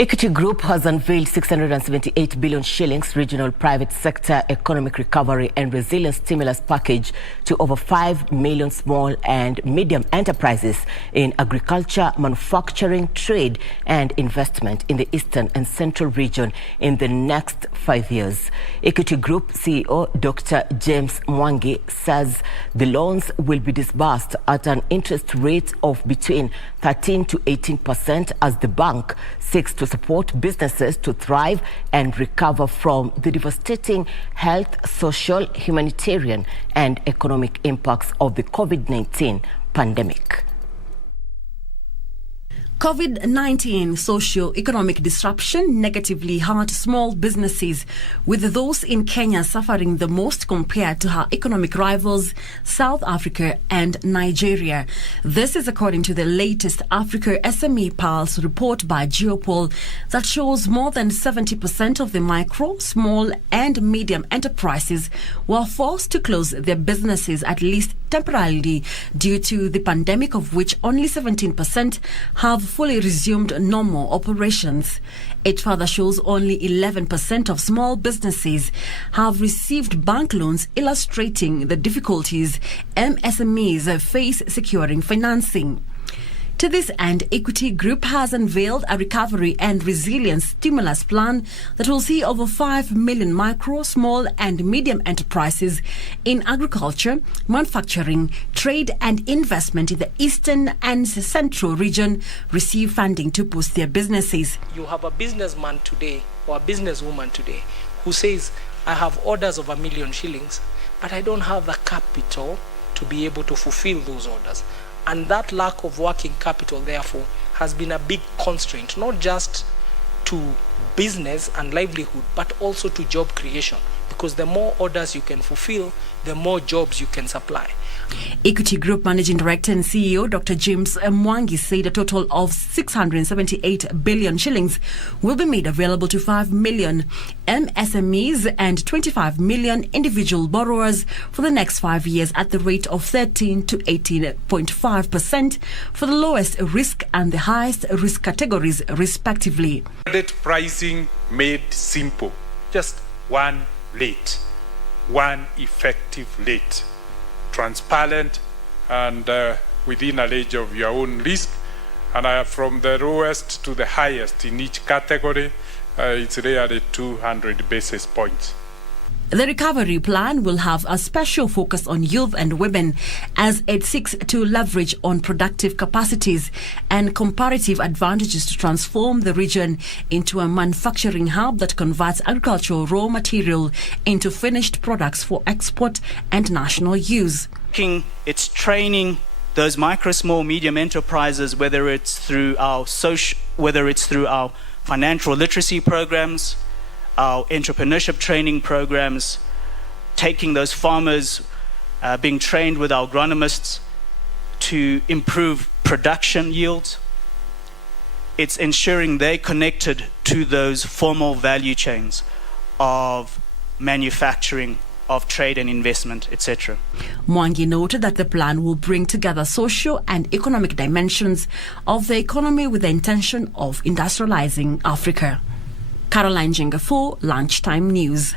Equity Group has unveiled 678 billion shillings regional private sector economic recovery and resilience stimulus package to over 5 million small and medium enterprises in agriculture, manufacturing, trade and investment in the eastern and central region in the next 5 years. Equity Group CEO Dr. James Mwangi says the loans will be disbursed at an interest rate of between 13 to 18% as the bank seeks to support businesses to thrive and recover from the devastating health, social, humanitarian and economic impacts of the COVID-19 pandemic. COVID-19 socio-economic disruption negatively hurt small businesses, with those in Kenya suffering the most compared to her economic rivals, South Africa and Nigeria. This is according to the latest Africa SME Pulse report by Geopol that shows more than 70% of the micro, small and medium enterprises were forced to close their businesses at least temporarily due to the pandemic, of which only 17% have fully resumed normal operations. It further shows only 11% of small businesses have received bank loans, illustrating the difficulties MSMEs face securing financing. To this end, Equity Group has unveiled a recovery and resilience stimulus plan that will see over 5 million micro, small and medium enterprises in agriculture, manufacturing, trade and investment in the eastern and central region receive funding to boost their businesses. You have a businessman today or a businesswoman today who says, I have orders of 1 million shillings, but I don't have the capital to be able to fulfill those orders. And that lack of working capital, therefore, has been a big constraint, not just to business and livelihood, but also to job creation. Because the more orders you can fulfill, the more jobs you can supply. Equity Group Managing Director and CEO Dr. James Mwangi said a total of 678 billion shillings will be made available to 5 million MSMEs and 25 million individual borrowers for the next 5 years at the rate of 13 to 18.5% for the lowest risk and the highest risk categories, respectively. Credit pricing made simple. Just one rate, one effective rate. Transparent and within a range of your own risk, and from the lowest to the highest in each category, it's really 200 basis points. The recovery plan will have a special focus on youth and women as it seeks to leverage on productive capacities and comparative advantages to transform the region into a manufacturing hub that converts agricultural raw material into finished products for export and national use. It's training those micro, small, medium enterprises, whether it's through our financial literacy programs, our entrepreneurship training programs, taking those farmers, being trained with our agronomists to improve production yields. It's ensuring they're connected to those formal value chains of manufacturing, of trade and investment, etc. Mwangi noted that the plan will bring together social and economic dimensions of the economy with the intention of industrializing Africa. Caroline Jenga for Lunchtime News.